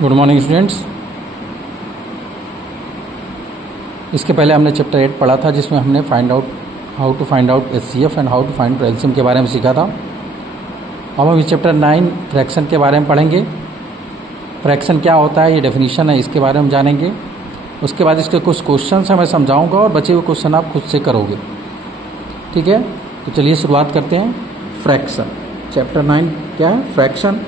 Good morning students. इसके पहले हमने चैप्टर 8 पढ़ा था, जिसमें हमने how to find out HCF and how to find LCM के बारे में सीखा था। अब हम इस चैप्टर 9 फ्रैक्शन के बारे में पढ़ेंगे। फ्रैक्शन क्या होता है, ये डेफिनीशन है, इसके बारे में जानेंगे। उसके बाद इसके कुछ क्वेश्चन हैं मैं समझाऊंगा और बचे हुए क्वेश्चन आप खुद से करोगे, ठीक है। तो चलिए शुरुआत करते हैं। फ्रैक्शन चैप्टर 9 क्या है, फ्रैक्शन।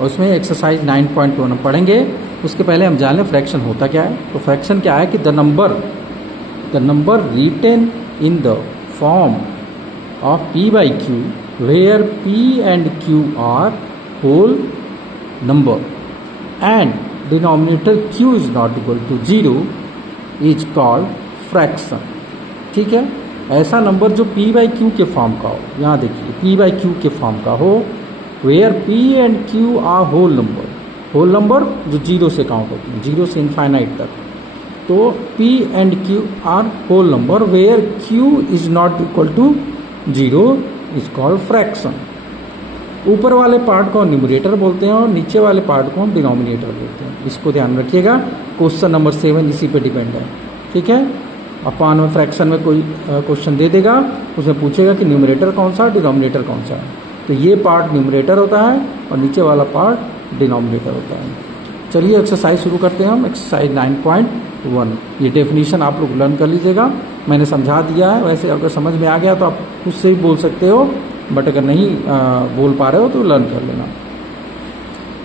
और उसमें एक्सरसाइज 9.1 हम पढ़ेंगे। उसके पहले हम जान लें फ्रैक्शन होता क्या है। तो फ्रैक्शन क्या है कि the number written in the form of p/q where p and q are whole number and denominator q is not equal to 0 is called fraction, ठीक है। ऐसा नंबर जो p/q के फॉर्म का हो, यहाँ देखिए p/q के फॉर्म का हो, where p and q are whole number जो 0 से काउंट होती है, 0 से इनफाइनाइट तक। तो p and q are whole number where q is not equal to 0 is called fraction. ऊपर वाले पार्ट को न्यूमरेटर बोलते हैं और नीचे वाले पार्ट को डिनोमिनेटर बोलते हैं। इसको ध्यान रखिएगा। क्वेश्चन नंबर 7 इसी पे डिपेंड है, ठीक है। अपन में फ्रैक्शन में कोई क्वेश्चन दे देगा, उसमें पूछेगा कि न्यूमरेटर कौन सा, डिनोमिनेटर कौन सा है। तो ये पार्ट न्यूमरेटर होता है और नीचे वाला पार्ट डिनोमिनेटर होता है। चलिए एक्सरसाइज शुरू करते हैं हम। एक्सरसाइज 9.1, ये डेफिनीशन आप लोग लर्न कर लीजिएगा। मैंने समझा दिया है, वैसे अगर समझ में आ गया तो आप खुद से भी बोल सकते हो, बट अगर नहीं बोल पा रहे हो तो लर्न कर लेना।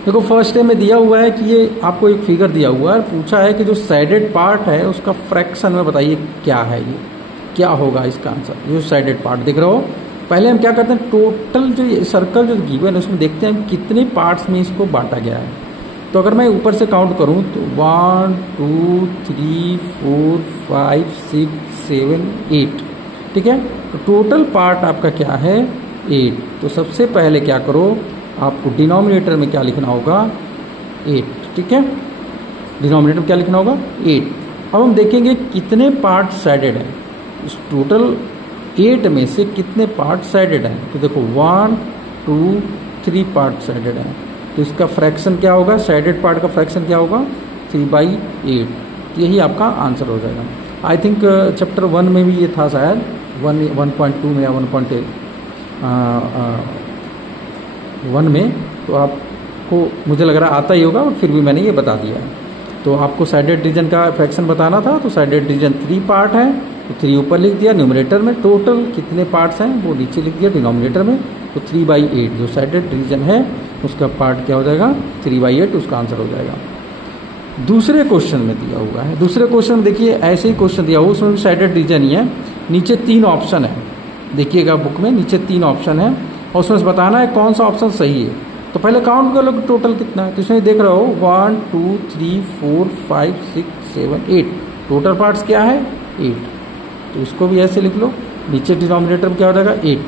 देखो फर्स्ट में दिया हुआ है कि ये आपको एक फिगर दिया हुआ है, पूछा है कि जो साइडेड पार्ट है उसका फ्रैक्शन में बताइए क्या है, ये क्या होगा इसका आंसर। ये साइडेड पार्ट दिख रहा हो। पहले हम क्या करते हैं, टोटल जो ये सर्कल जो गिवन है उसमें देखते हैं कितने पार्ट्स में इसको बांटा गया है। तो अगर मैं ऊपर से काउंट करूं तो 1 2 3 4 5 6 7 8, ठीक है। तो टोटल पार्ट आपका क्या है, 8। तो सबसे पहले क्या करो, आपको डिनोमिनेटर में क्या लिखना होगा, 8, ठीक है। डिनोमिनेटर में क्या लिखना होगा, 8। अब हम देखेंगे कितने पार्ट साइडेड हैं। इस टोटल 8 में से कितने पार्ट साइडेड हैं। तो देखो 1 2 3 पार्ट साइडेड हैं। तो इसका फ्रैक्शन क्या होगा, साइडेड पार्ट का फ्रैक्शन क्या होगा, 3/8। यही आपका आंसर हो जाएगा। आई थिंक चैप्टर 1 में भी ये था शायद, 1.2 में या 1 में। तो आपको मुझे लग रहा आता ही होगा, और फिर भी मैंने ये बता दिया है। तो आपको साइडेड रीजन का फ्रैक्शन बताना था, तो साइडेड रीजन 3 पार्ट है, तो 3 ऊपर लिख दिया न्यूमरेटर में। टोटल कितने पार्ट्स हैं वो नीचे लिख दिया डिनोमिनेटर में। तो 3/8 जो साइडेड रीजन है उसका पार्ट क्या हो जाएगा, 3/8, उसका आंसर हो जाएगा। दूसरे क्वेश्चन में दिया हुआ है, दूसरे क्वेश्चन में देखिए ऐसे ही क्वेश्चन दिया हुआ, उसमें भी साइडेड रीजन ही है। नीचे 3 ऑप्शन है, देखिएगा बुक में नीचे 3 ऑप्शन है और उसमें से बताना है कौन सा ऑप्शन सही है। तो पहले काउंट कर लो कि टोटल कितना है। तो इसमें देख रहे हो 1 2 3 4 5 6 7 8, टोटल पार्ट्स क्या है, 8। तो इसको भी ऐसे लिख लो, नीचे डिनोमिनेटर में क्या हो जाएगा, 8।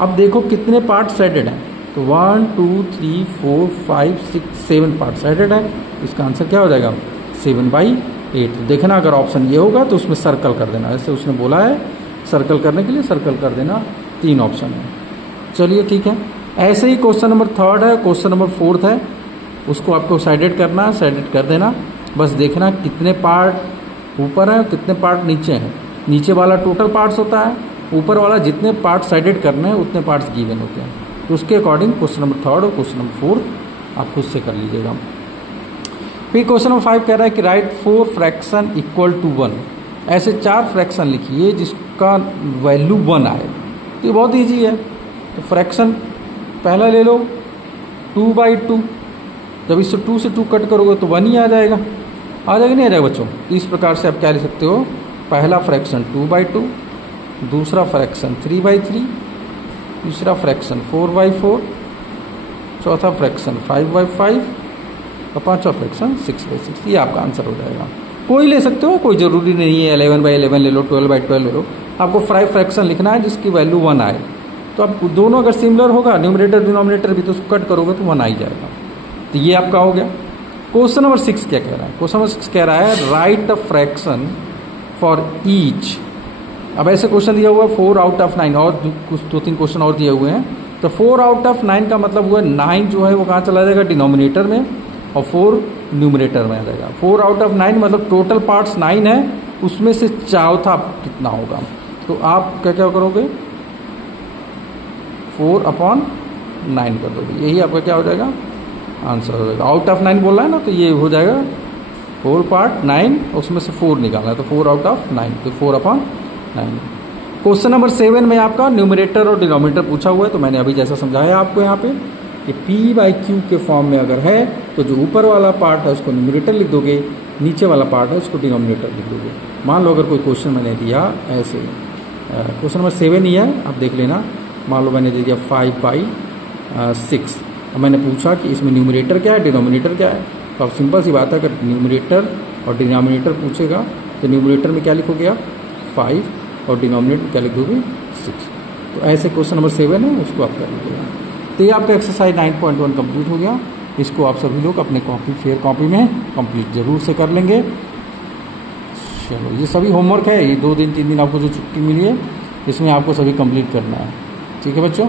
अब देखो कितने पार्ट साइडेड हैं। तो 1 2 3 4 5 6 7 पार्ट साइडेड है। इसका आंसर क्या हो जाएगा, 7/8। तो देखना अगर ऑप्शन ये होगा तो उसमें सर्कल कर देना, ऐसे उसने बोला है सर्कल करने के लिए, सर्कल कर देना। 3 ऑप्शन है। चलिए ठीक है। ऐसे ही क्वेश्चन नंबर 3 है, क्वेश्चन नंबर 4 है, उसको आपको साइडेड करना है, साइडेड कर देना। बस देखना कितने पार्ट ऊपर है कितने पार्ट नीचे हैं। नीचे वाला टोटल पार्ट्स होता है, ऊपर वाला जितने पार्ट साइडेड करने हैं उतने पार्ट्स गिवन होते हैं। तो उसके अकॉर्डिंग क्वेश्चन नंबर 3 और क्वेश्चन नंबर 4 आप खुद से कर लीजिएगा। फिर क्वेश्चन नंबर 5 कह रहा है कि राइट 4 फ्रैक्शन इक्वल टू 1। ऐसे 4 फ्रैक्शन लिखिए जिसका वैल्यू 1 आए। तो ये बहुत ईजी है। तो फ्रैक्शन पहला ले लो 2/2। जब इससे 2 से 2 कट करोगे तो 1 ही आ जाएगा। नहीं आ जाएगा बच्चों। इस प्रकार से आप क्या लिख सकते हो, पहला फ्रैक्शन 2/2, दूसरा फ्रैक्शन 3/3, तीसरा फ्रैक्शन 4/4, चौथा फ्रैक्शन 5/5 और पांचवा फ्रैक्शन 6/6। ये आपका आंसर हो जाएगा। कोई ले सकते हो, कोई ज़रूरी नहीं है 11/11 ले लो, 12/12 ले लो। आपको 5 फ्रैक्शन लिखना है जिसकी वैल्यू 1 आए। तो अब दोनों अगर सिमिलर होगा, न्यूमरेटर डिनोमिनेटर भी, तो उसको कट करोगे तो 1 आ ही जाएगा। तो ये आपका हो गया। क्वेश्चन नंबर 6 क्या कह रहा है, क्वेश्चन नंबर 6 कह रहा है right the fraction for each. अब ऐसे क्वेश्चन दिया हुआ है 4 आउट ऑफ 9, और कुछ 2-3 क्वेश्चन और दिए हुए हैं। तो 4 आउट ऑफ 9 का मतलब हुआ 9 जो है वो कहाँ चला जाएगा, डिनोमिनेटर में, और 4 न्यूमरेटर में आ जाएगा। 4 आउट ऑफ 9 मतलब टोटल पार्ट्स 9 है, उसमें से चौथा कितना होगा। तो आप क्या क्या करोगे, 4/9 कर दोगे, यही आपका क्या हो जाएगा, आंसर हो जाएगा। आउट ऑफ 9 बोल रहा है ना, तो ये हो जाएगा 4 पार्ट 9, उसमें से 4 निकालना है, तो 4 आउट ऑफ 9, तो 4/9। क्वेश्चन नंबर 7 में आपका न्यूमरेटर और डिनोमिनेटर पूछा हुआ है, तो मैंने अभी जैसा समझाया आपको यहाँ पे कि P/Q के फॉर्म में अगर है तो जो ऊपर वाला पार्ट है उसको न्यूमरेटर लिख दोगे, नीचे वाला पार्ट है उसको डिनोमिनेटर लिख दोगे। मान लो अगर कोई क्वेश्चन मैंने दिया ऐसे, क्वेश्चन नंबर 7 ही है, आप देख लेना। मान लो मैंने दे दिया 5/6, और मैंने पूछा कि इसमें न्यूमरेटर क्या है, डिनोमिनेटर क्या है। तो अब सिंपल सी बात है, अगर न्यूमरेटर और डिनोमिनेटर पूछेगा तो न्यूमरेटर में क्या लिखोगे आप, 5, और डिनोमिनेटर में क्या लिख दोगे, 6। तो ऐसे क्वेश्चन नंबर 7 है, उसको आप कर लीजिएगा। तो ये आपका एक्सरसाइज 9.1 कंप्लीट हो गया। इसको आप सभी लोग अपने कॉपी, फेयर कॉपी में कंप्लीट जरूर से कर लेंगे। चलो, ये सभी होमवर्क है, ये 2 दिन 3 दिन आपको जो छुट्टी मिली है इसमें आपको सभी कंप्लीट करना है। ठीक है बच्चों।